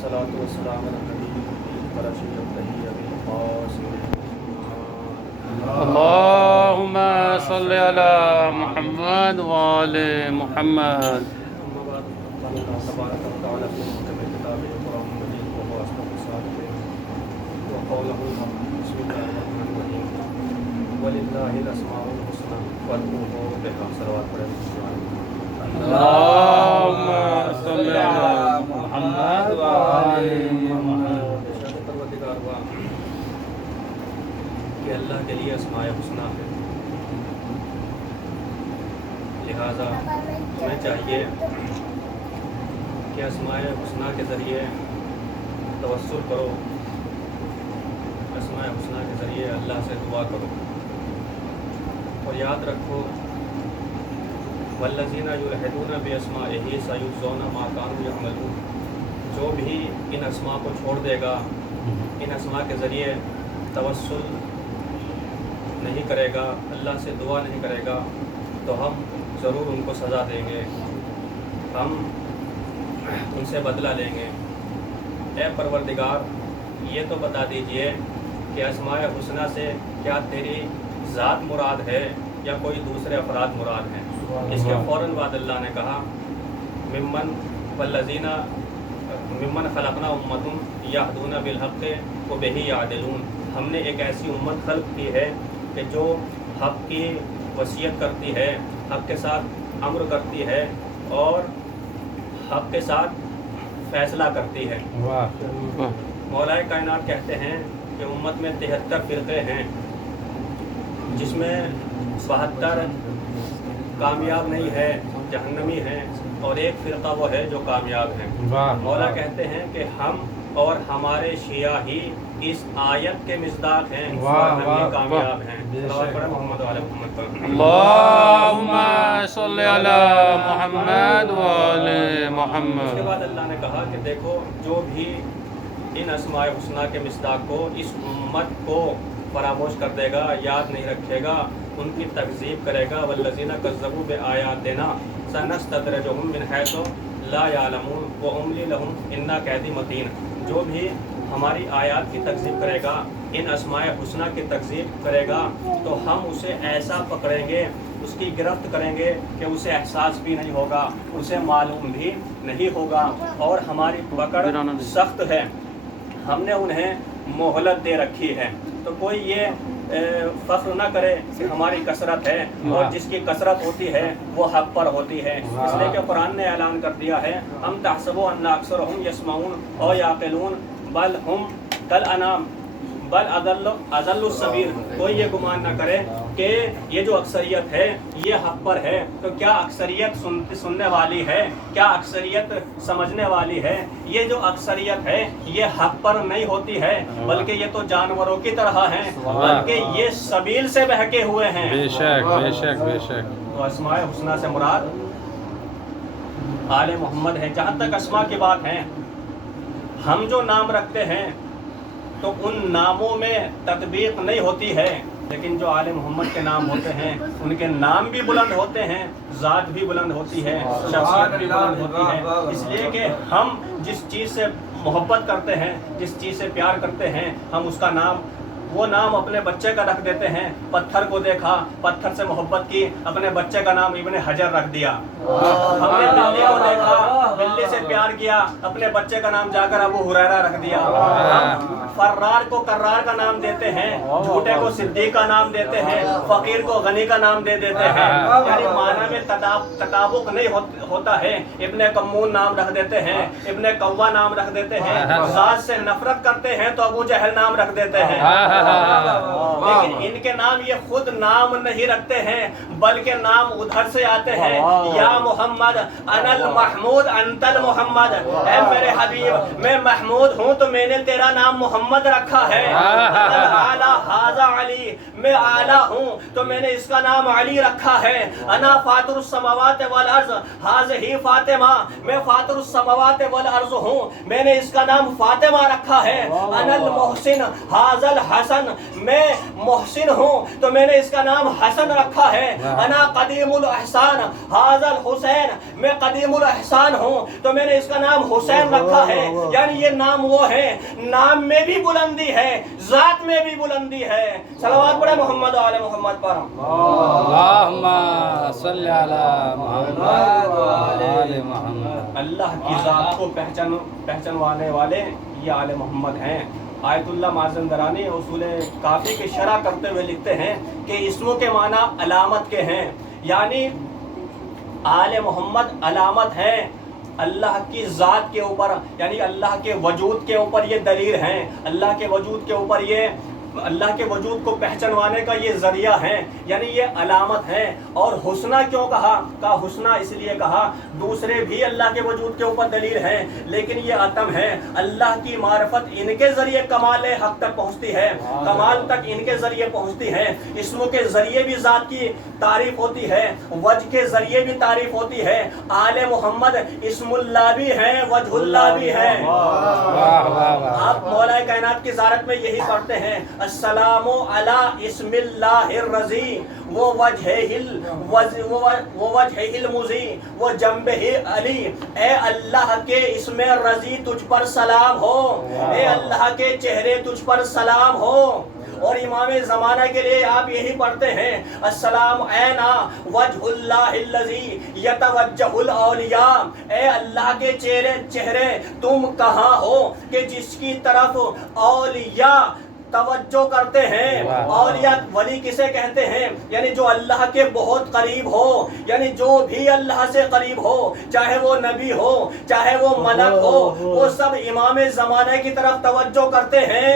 والصلاة والسلام على النبي الرشيد الطهي أبي القاسم اللهم صل على محمد وآل محمد. أما بعد قال الله تبارك وتعالى في محكم كتابه القرآن المجيد وهو أصدق الصادقين وقوله الحق بسم الله الرحمن الرحيم ولله الأسماء الحسنى فادعوه بها صلوات اللهم صل على محمد وآل محمد. پروردگار ہوا کہ اللہ کے لیے اسماء حسنہ ہے، لہذا ہمیں چاہیے کہ اسماء حسنہ کے ذریعے توسل کرو، اسماء حسنہ کے ذریعے اللہ سے دعا کرو، اور یاد رکھو والذین یلحدون باسمائہ سیجزون ما کانوا یعملون، جو بھی ان اسماء کو چھوڑ دے گا، ان اسماء کے ذریعے توسل نہیں کرے گا، اللہ سے دعا نہیں کرے گا، تو ہم ضرور ان کو سزا دیں گے، ہم ان سے بدلہ لیں گے۔ اے پروردگار، یہ تو بتا دیجئے کہ اسماء حسنہ سے کیا تیری ذات مراد ہے یا کوئی دوسرے افراد مراد ہیں؟ اس کے فوراً بعد اللہ نے کہا ممن خلقنا امۃ یہدون بالحق وبہ یعدلون، ہم نے ایک ایسی امت خلق کی ہے کہ جو حق کی وصیت کرتی ہے، حق کے ساتھ امر کرتی ہے اور حق کے ساتھ فیصلہ کرتی ہے۔ مولا کائنات کہتے ہیں کہ امت میں 73 فرقے ہیں، جس میں 72 کامیاب نہیں ہے، جہنمی ہیں، اور ایک فرقہ وہ ہے جو کامیاب ہیں۔ مولا کہتے ہیں کہ ہم اور ہمارے شیعہ ہی اس آیت کے مصداق ہیں اور ہم یہ کامیاب ہیں۔ صلوات پڑھیں محمد وعلی محمد پر۔ اللهم صل على محمد وآل اس کے محمد. بعد اللہ نے کہا کہ دیکھو، جو بھی ان اسماء حسنہ کے مصداق کو، اس امت کو فراموش کر دے گا، یاد نہیں رکھے گا، ان کی تکذیب کرے گا، والذین کذبوا بآیاتنا سنستدرجهم من حیث لا یعلمون واملی لهم ان کیدی متین، جو بھی ہماری آیات کی تکذیب کرے گا، ان اسماء حسنہ کی تکذیب کرے گا، تو ہم اسے ایسا پکڑیں گے، اس کی گرفت کریں گے کہ اسے احساس بھی نہیں ہوگا، اسے معلوم بھی نہیں ہوگا، اور ہماری پکڑ سخت ہے، ہم نے انہیں مہلت دے رکھی ہے۔ تو کوئی یہ فخر نہ کرے کہ ہماری کثرت ہے، اور جس کی کثرت ہوتی ہے وہ حق پر ہوتی ہے، اس لیے کہ قرآن نے اعلان کر دیا ہے ہم تحسبوا ان اکثرهم یسمعون او یعقلون بل ہم کالانعام بل اضل السبیل، کوئی یہ گمان نہ کرے کہ یہ جو اکثریت ہے یہ حق پر ہے، تو کیا اکثریت سننے والی ہے؟ کیا اکثریت سمجھنے والی ہے؟ یہ جو اکثریت ہے یہ حق پر نہیں ہوتی ہے، بلکہ یہ تو جانوروں کی طرح ہیں، بلکہ یہ سبیل سے بہکے ہوئے ہیں۔ بے شک بے شک بے شک. تو اسماء حسنہ سے مراد آل محمد ہے۔ جہاں تک اسماء کی بات ہے، ہم جو نام رکھتے ہیں تو ان ناموں میں تطبیق نہیں ہوتی ہے، لیکن جو آل محمد کے نام ہوتے ہیں ان کے نام بھی بلند ہوتے ہیں، ذات بھی بلند ہوتی ہے، شخصیت بھی بلند ہوتی ہے، اس لیے کہ ہم جس چیز سے محبت کرتے ہیں، جس چیز سے پیار کرتے ہیں، ہم اس کا نام، وہ نام اپنے بچے کا رکھ دیتے ہیں۔ پتھر کو دیکھا، پتھر سے محبت کی، اپنے بچے کا نام ابن حجر رکھ دیا۔ ہم نے بلی کو دیکھا، بلی سے پیار کیا، اپنے بچے کا نام جا کر ابو ہریرہ رکھ دیا۔ ہم فرار کو کرار کا نام دیتے ہیں، جھوٹے کو صدیق کا نام دیتے ہیں، فقیر کو غنی کا نام دے دیتے ہیں، یعنی معنی میں تطابق نہیں ہوتا ہے۔ ابن کمون نام رکھ دیتے ہیں، ابن قوا نام رکھ دیتے ہیں، ذات سے نفرت کرتے ہیں تو ابو جہل نام رکھ دیتے ہیں، لیکن ان کے نام یہ خود نام نہیں رکھتے ہیں، بلکہ نام ادھر سے آتے ہیں، یا محمد انا المحمود انت المحمد، اے میرے حبیب میں محمود ہوں تو میں نے تیرا نام محمد رکھا ہے، هذا علی، میں اعلیٰ ہوں تو میں نے اس کا نام علی رکھا ہے. انا فاطر السماوات والارض ہذہ فاطمہ، میں فاطر السماوات والارض ہوں، میں نے اس کا نام فاطمہ رکھا ہے. انا المحسن ھذا الحسن، میں محسن ہوں تو میں نے اس کا نام حسن رکھا ہے. انا قدیم الاحسان ھذا الحسین، میں قدیم الاحسان ہوں تو میں نے اس کا نام حسین رکھا ہے. یعنی یہ نام وہ ہے، نام میں بھی بلندی ہے، ذات میں بھی بلندی ہے. صلوات پڑھے محمد و آل محمد پر. اللہم صلی علی محمد و آل محمد. اللہ کی ذات کو پہچانوانے والے یہ آل محمد ہیں. آیت اللہ معظم درانی اصول کافی کی شرح کرتے ہوئے لکھتے ہیں کہ اسموں کے معنی علامت کے ہیں، یعنی آل محمد علامت ہیں اللہ کی ذات کے اوپر، یعنی اللہ کے وجود کے اوپر یہ دلیل ہیں، اللہ کے وجود کے اوپر یہ اللہ کے وجود کو پہچانوانے کا یہ ذریعہ ہیں، یعنی یہ علامت ہیں. اور حسنہ کیوں کہا حسنہ اس لیے کہا دوسرے بھی اللہ کے وجود کے اوپر دلیل ہیں، لیکن یہ عتم ہے. اللہ کی معرفت ان کے ذریعے کمال حق تک پہنچتی ہے، کمال تک ان کے ذریعے پہنچتی ہے. اسموں کے ذریعے بھی ذات کی تعریف ہوتی ہے، وجہ کے ذریعے بھی تعریف ہوتی ہے. آل محمد اسم اللہ بھی ہیں، وجہ اللہ بھی ہیں. آپ مولا کائنات کی زیارت میں یہی پڑھتے ہیں، السلام علی اسم اللہ الرضی وہ وجہ المضی وہ جنبہ علی. اے اللہ کے اسم رضی تجھ پر سلام ہو، اے اللہ کے چہرے تجھ پر سلام ہو. اور امام زمانہ کے لیے آپ یہی پڑھتے ہیں، السلام اینا وجہ اللہ الذی یتوجہ الاولیاء. اے اللہ کے چہرے تم کہاں ہو کہ جس کی طرف اولیاء توجہ کرتے ہیں. اولیاء ولی کسے کہتے ہیں؟ یعنی جو اللہ کے بہت قریب ہو، یعنی جو بھی اللہ سے قریب ہو، چاہے وہ نبی ہو چاہے وہ ملک ہو، وہ سب امام زمانہ کی طرف توجہ کرتے ہیں.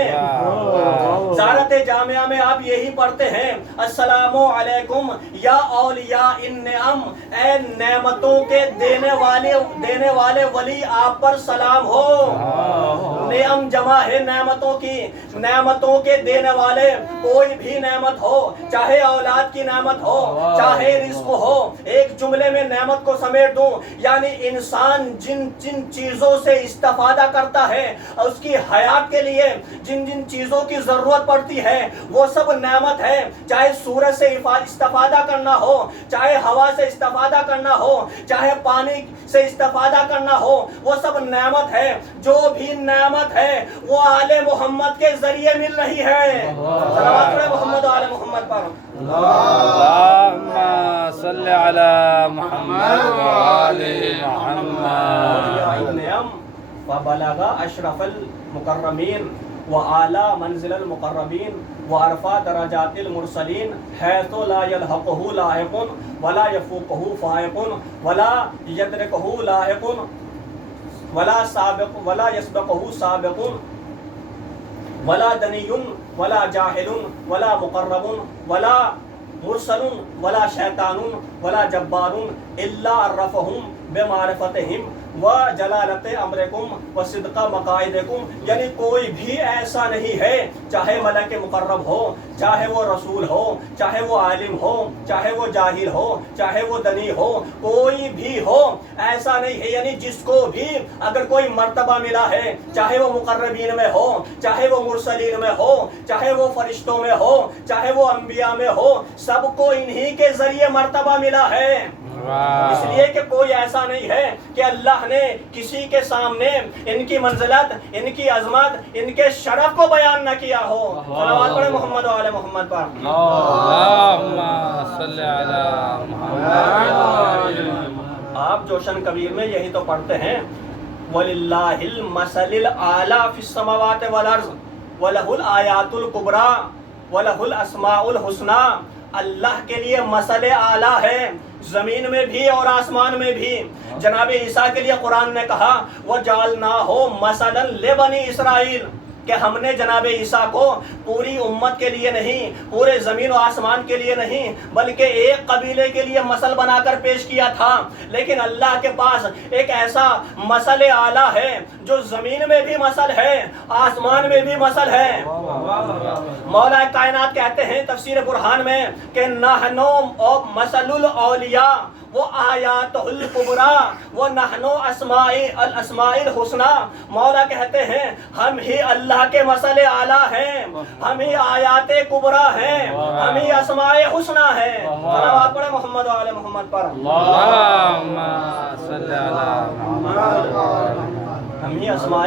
زیارت جامعہ میں آپ یہی پڑھتے ہیں، السلام علیکم یا اولیاء النعم، اے نعمتوں کے دینے والے ولی آپ پر سلام ہو. نعم جمع ہے نعمتوں کی، نعمتوں کے دینے والے. کوئی بھی نعمت ہو، چاہے اولاد کی نعمت ہو چاہے رزق ہو، ایک جملے میں نعمت کو سمیٹ دوں، یعنی انسان جن چیزوں سے استفادہ کرتا ہے، اس کی حیات کے لیے جن چیزوں کی ضرورت پڑتی ہے وہ سب نعمت ہے. چاہے سورج سے استفادہ کرنا ہو، چاہے ہوا سے استفادہ کرنا ہو، چاہے پانی سے استفادہ کرنا ہو، وہ سب نعمت ہے. جو بھی نعمت ہے وہ آل محمد کے ذریعے مل رہی ہے. صلوات محمد و آل محمد پر. اللہم صلی علی محمد و آل محمد. وبلغ اشرف المکرمین وعلی منزل المقربین وارفع درجات المرسلین حیث لا یلحقہ لاحق ولا یفوقہ فائق ولا یدرکہ لاحق ولا یسبقہ سابق ولا دنی ولا جاہل ولا مقرب ولا مرسل ولا شیطان ولا جبار الا عرفہم بمعرفتہم و جلالت امرکم و صدق مقاعدکم. یعنی کوئی بھی ایسا نہیں ہے، چاہے ملک مقرب ہو، چاہے وہ رسول ہو، چاہے وہ عالم ہو، چاہے وہ جاہل ہو، چاہے وہ دنی ہو، کوئی بھی ہو ایسا نہیں ہے. یعنی جس کو بھی اگر کوئی مرتبہ ملا ہے، چاہے وہ مقربین میں ہو، چاہے وہ مرسلین میں ہو، چاہے وہ فرشتوں میں ہو، چاہے وہ انبیاء میں ہو، سب کو انہی کے ذریعے مرتبہ ملا ہے. اس لیے کہ کوئی ایسا نہیں ہے کہ اللہ نے کسی کے سامنے ان کی منزلت، ان کی عظمت، ان کے شرف کو بیان نہ کیا ہو. صلوات پڑھیں محمد و آل محمد پر. اللہم صلی علی محمد. آپ جوشن کبیر میں یہی تو پڑھتے ہیں، وَلِلَّهِ الْمَثَلِ الْأَعْلَى فِي السَّمَاوَاتِ وَالْأَرْضِ وَلَهُ الْآيَاتُ الْكُبْرَى وَلَهُ الْأَسْمَاءُ الْحُسْنَى. اللہ کے لیے مثل اعلیٰ ہے، زمین میں بھی اور آسمان میں بھی. جناب عیسیٰ کے لیے قرآن نے کہا وَجَعَلْنَاهُ مَثَلًا لِبَنِي اسرائیل. کہ ہم نے جناب عیسیٰ کو پوری امت کے لیے نہیں، پورے زمین و آسمان کے لیے نہیں، بلکہ ایک قبیلے کے لیے مثل بنا کر پیش کیا تھا۔ لیکن اللہ کے پاس ایک ایسا مثل اعلیٰ ہے جو زمین میں بھی مثل ہے، آسمان میں بھی مثل ہے۔ مولا کائنات کہتے ہیں تفسیر برہان میں کہ نحنو مثل الاولیاء وہ آیات الکبریٰ وہ نحنو الاسماء الحسنی۔ مولا کہتے ہیں ہم ہی اللہ کے مثل اعلیٰ ہیں، ہم ہی آیات کبریٰ ہیں، ہم ہی اسماء حسنی ہیں۔ صلوات پڑھیں محمد و آل محمد پر۔ اللہم صلی علی محمد۔ ہم ہی اسماء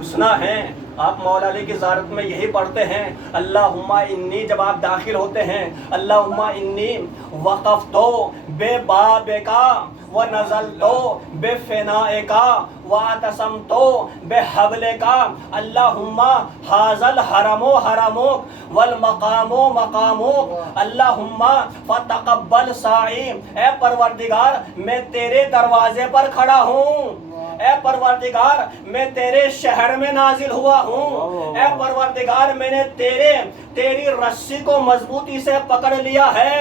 حسنی ہیں۔ آپ مولا علی کی زیارت میں یہی پڑھتے ہیں اللہم انی، جب آپ داخل ہوتے ہیں اللہم انی وقفتو بے بابکا ونزلتو بے فنائکا واعتصمتو بے حبلکا اللہم حاذل حرم حرمک والمقام مقامک اللہم فتقبل سائی۔ اے پروردگار میں تیرے دروازے پر کھڑا ہوں، اے پروردگار میں تیرے شہر میں نازل ہوا ہوں، اے پروردگار میں نے تیری رسی کو مضبوطی سے پکڑ لیا ہے،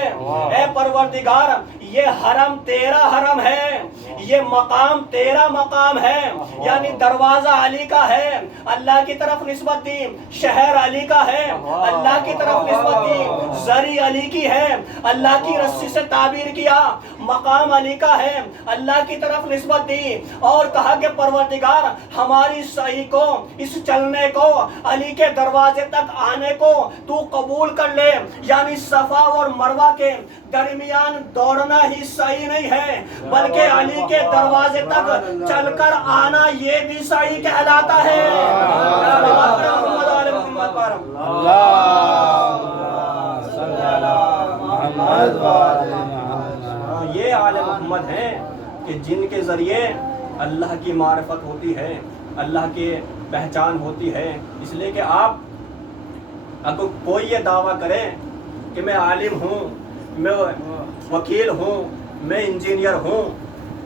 اے پروردگار یہ حرم تیرا حرم ہے، یہ مقام تیرا مقام ہے، یعنی دروازہ علی کا ہے، اللہ کی طرف نسبت دی، شہر علی کا ہے، اللہ کی طرف نسبت دی، زری علی کی ہے، اللہ کی رسی سے تعبیر کیا، مقام علی کا ہے، اللہ کی طرف نسبت دی، اور کہا کہ پروردگار ہماری سعی کو، اس چلنے کو، علی کے دروازے تک آنے کو تو قبول کر لے، یعنی صفا اور مروہ کے درمیان دوڑنا ہی سعی نہیں ہے، بلکہ علی کے دروازے تک چل کر آنا یہ بھی سعی کہلاتا ہے۔ محمد آل محمد پر یہ آل محمد ہیں کہ جن کے ذریعے اللہ کی معرفت ہوتی ہے، اللہ کی پہچان ہوتی ہے۔ اس لیے کہ آپ اگر کوئی یہ دعویٰ کرے کہ میں عالم ہوں، میں وکیل ہوں، میں انجینئر ہوں،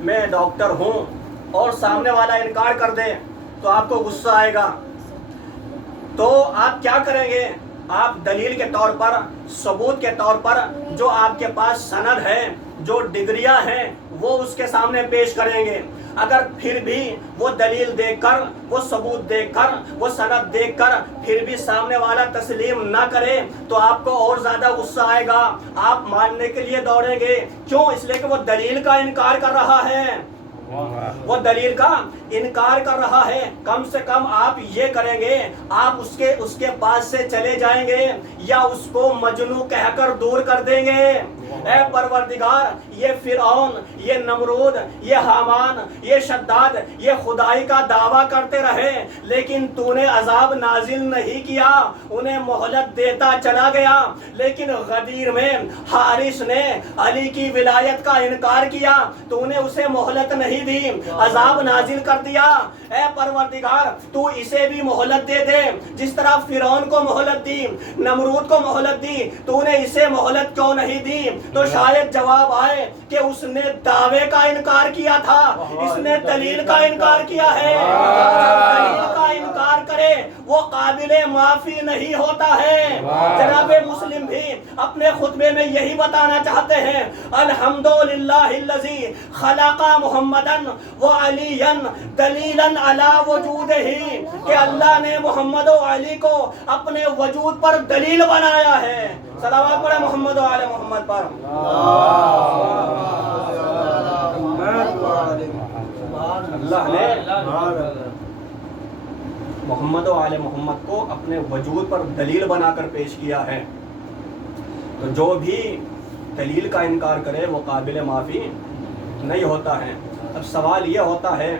میں ڈاکٹر ہوں، اور سامنے والا انکار کر دے تو آپ کو غصہ آئے گا، تو آپ کیا کریں گے؟ آپ دلیل کے طور پر، ثبوت کے طور پر جو آپ کے پاس سند ہے، جو ڈگریاں ہیں، وہ اس کے سامنے پیش کریں گے۔ اگر پھر بھی وہ دلیل دیکھ کر، وہ ثبوت دیکھ کر، وہ سند دیکھ کر پھر بھی سامنے والا تسلیم نہ کرے تو آپ کو اور زیادہ غصہ آئے گا، آپ ماننے کے لیے دوڑیں گے۔ کیوں؟ اس لیے کہ وہ دلیل کا انکار کر رہا ہے، وہ دلیل کا انکار کر رہا ہے۔ کم سے کم آپ یہ کریں گے، آپ اس کے پاس سے چلے جائیں گے یا اس کو مجنون کہہ کر دور کر دیں گے۔ اے پروردگار یہ فرعون، یہ نمرود، یہ حامان، یہ شداد، یہ خدائی کا دعویٰ کرتے رہے، لیکن تو نے عذاب نازل نہیں کیا، انہیں مہلت دیتا چلا گیا۔ لیکن غدیر میں حارث نے علی کی ولایت کا انکار کیا، تو نے اسے مہلت نہیں دی، عذاب نازل کر دیا۔ اے پروردگار تو اسے بھی مہلت دے دے، جس طرح فرعون کو مہلت دی، نمرود کو مہلت دی، تو نے اسے مہلت کیوں نہیں دی؟ تو شاید جواب آئے کہ اس نے دعوے کا انکار کیا تھا، اس نے دلیل کا انکار کیا ہے۔ دلیل کا انکار کرے وہ قابل معافی نہیں ہوتا ہے۔ جناب مسلم بھی اپنے خطبے میں یہی بتانا چاہتے ہیں الحمدللہ الذی خلق محمدا وعلیا دلیلا علی وجودہ، کہ اللہ نے محمد و علی کو اپنے وجود پر دلیل بنایا ہے۔ صلوات پڑھیں محمد و آل محمد پر۔ اللہ نے محمد و آل محمد کو اپنے وجود پر دلیل بنا کر پیش کیا ہے، تو جو بھی دلیل کا انکار کرے وہ قابل معافی نہیں ہوتا ہے۔ اب سوال یہ ہوتا ہے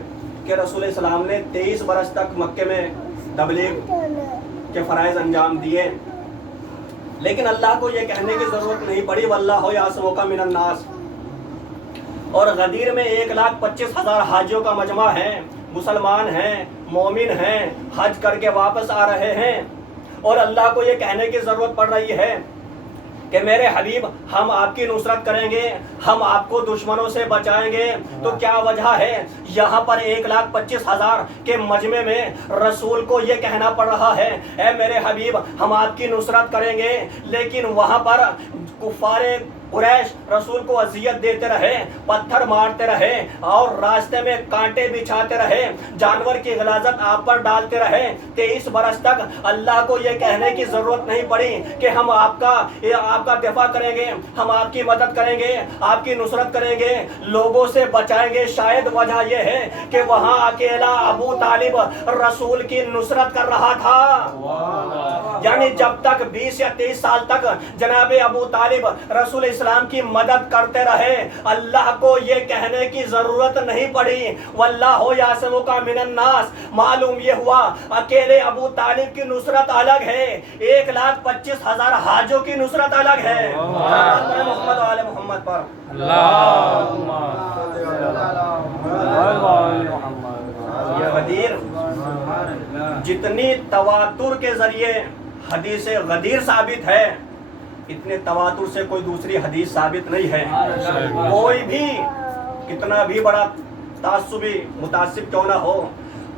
کہ رسول السلام نے 23 برس تک مکے میں تبلیغ کے فرائض انجام دیے، لیکن اللہ کو یہ کہنے کی ضرورت نہیں پڑی واللہ یعصمک من الناس، اور غدیر میں 1,25,000 حاجیوں کا مجمع ہے، مسلمان ہیں، مومن ہیں، حج کر کے واپس آ رہے ہیں، اور اللہ کو یہ کہنے کی ضرورت پڑ رہی ہے کہ میرے حبیب ہم آپ کی نصرت کریں گے, ہم آپ کو دشمنوں سے بچائیں گے, تو کیا وجہ ہے یہاں پر 1,25,000 کے مجمع میں رسول کو یہ کہنا پڑ رہا ہے اے میرے حبیب ہم آپ کی نصرت کریں گے, لیکن وہاں پر کفار قریش رسول کو اذیت دیتے رہے, پتھر مارتے رہے اور راستے میں کانٹے بچھاتے رہے, جانور کی غلاظت آپ پر ڈالتے رہے. 23 برس تک اللہ کو یہ کہنے کی ضرورت نہیں پڑی کہ ہم آپ کا دفاع کریں گے, ہم آپ کی مدد کریں گے, آپ کی نصرت کریں گے, لوگوں سے بچائیں گے. شاید وجہ یہ ہے کہ وہاں اکیلا ابو طالب رسول کی نصرت کر رہا تھا. یعنی جب تک 20 یا 23 سال تک جناب ابو طالب رسول اسلام کی مدد کرتے رہے, اللہ کو یہ کہنے کی ضرورت نہیں پڑی واللہ یعصمک من الناس. معلوم یہ ہوا اکیلے ابو طالب کی نصرت الگ ہے, 1,25,000 حاجوں کی نصرت الگ ہے. محمد و آل محمد پر یہ غدیر جتنی تواتر کے ذریعے حدیث غدیر ثابت ہے, اتنے تواتر سے کوئی دوسری حدیث ثابت نہیں ہے. کوئی بھی کتنا بھی بڑا تعصبی متعصب کیوں نہ ہو,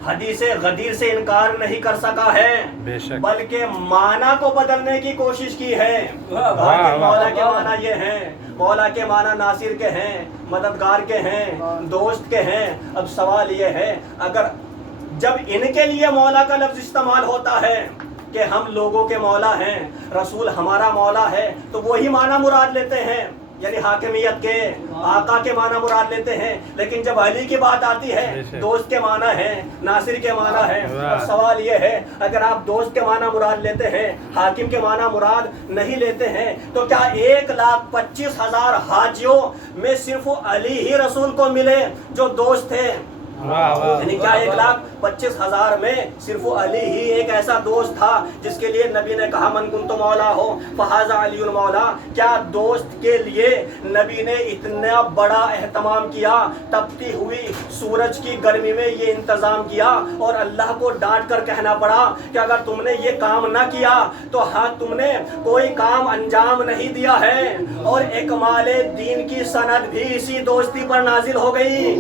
حدیث غدیر سے انکار نہیں کر سکا ہے, بلکہ معنی کو بدلنے کی کوشش کی ہے. مولا کے معنی یہ ہیں, مولا کے معنی ناصر کے ہیں, مددگار کے ہیں, دوست کے ہیں. اب سوال یہ ہے اگر جب ان کے لیے مولا کا لفظ استعمال ہوتا ہے کہ ہم لوگوں کے مولا ہیں, رسول ہمارا مولا ہے, تو وہی معنی مراد لیتے ہیں, یعنی حاکمیت کے آقا کے معنی مراد لیتے ہیں. لیکن جب علی کی بات آتی ہے دوست کے معنی ہے, ناصر کے معنی ہے. اب سوال یہ ہے اگر آپ دوست کے معنی مراد لیتے ہیں, حاکم کے معنی مراد نہیں لیتے ہیں, تو کیا 1,25,000 حاجیوں میں صرف علی ہی رسول کو ملے جو دوست تھے؟ یعنی کیا 1,25,000 میں صرف علی ہی ایک ایسا دوست تھا جس کے لیے نبی نے کہا من کنت مولا ہو فہذا علی مولا؟ کیا دوست کے لیے نبی نے اتنا بڑا اہتمام کیا, تپتی ہوئی سورج کی گرمی میں یہ انتظام کیا اور اللہ کو ڈانٹ کر کہنا پڑا کہ اگر تم نے یہ کام نہ کیا تو ہاں تم نے کوئی کام انجام نہیں دیا ہے. اور اکمال دین کی سند بھی اسی دوستی پر نازل ہو گئی.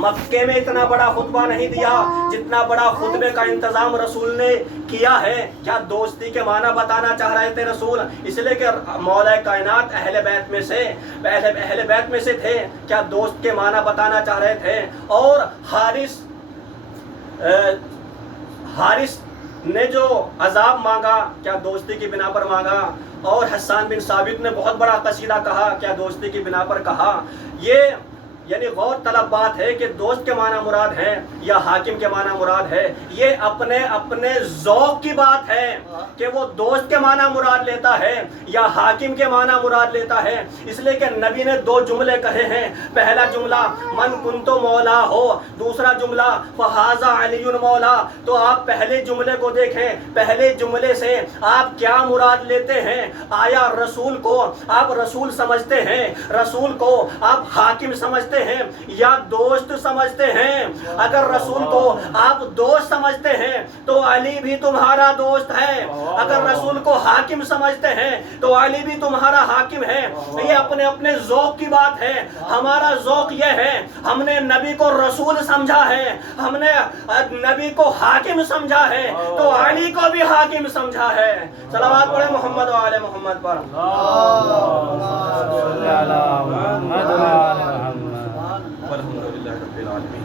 مکے میں اتنا بڑا خطبہ نہیں دیا جتنا بڑا خطبے کا انتظام رسول نے کیا ہے. کیا دوستی کے معنی بتانا چاہ رہے تھے رسول؟ اس لیے کہ مولا کائنات اہل بیت میں سے تھے. کیا دوست کے معنی بتانا چاہ رہے تھے؟ اور حارث نے جو عذاب مانگا کیا دوستی کی بنا پر مانگا؟ اور حسان بن ثابت نے بہت بڑا قصیدہ کہا, کیا دوستی کی بنا پر کہا؟ یہ یعنی غور طلب بات ہے کہ دوست کے معنی مراد ہے یا حاکم کے معنی مراد ہے. یہ اپنے ذوق کی بات ہے کہ وہ دوست کے معنی مراد لیتا ہے یا حاکم کے معنی مراد لیتا ہے. اس لیے کہ نبی نے 2 جملے کہے ہیں. پہلا جملہ من کنت مولا ہو, دوسرا جملہ فہذا علی مولا. تو آپ پہلے جملے کو دیکھیں, پہلے جملے سے آپ کیا مراد لیتے ہیں؟ آیا رسول کو آپ رسول سمجھتے ہیں, رسول کو آپ حاکم سمجھتے ہیں یا دوست سمجھتے ہیں؟ اگر رسول کو آپ دوست سمجھتے ہیں تو علی بھی تمہارا دوست ہے. اگر رسول کو حاکم سمجھتے ہیں تو علی بھی تمہارا حاکم ہے. یہ اپنے ذوق کی بات ہے. ہمارا ذوق یہ ہے, ہم نے نبی کو رسول سمجھا ہے, ہم نے نبی کو حاکم سمجھا ہے, تو علی کو بھی حاکم سمجھا ہے. صلوات پڑھیں محمد و آل محمد پر. الحمدللہ رب العالمین.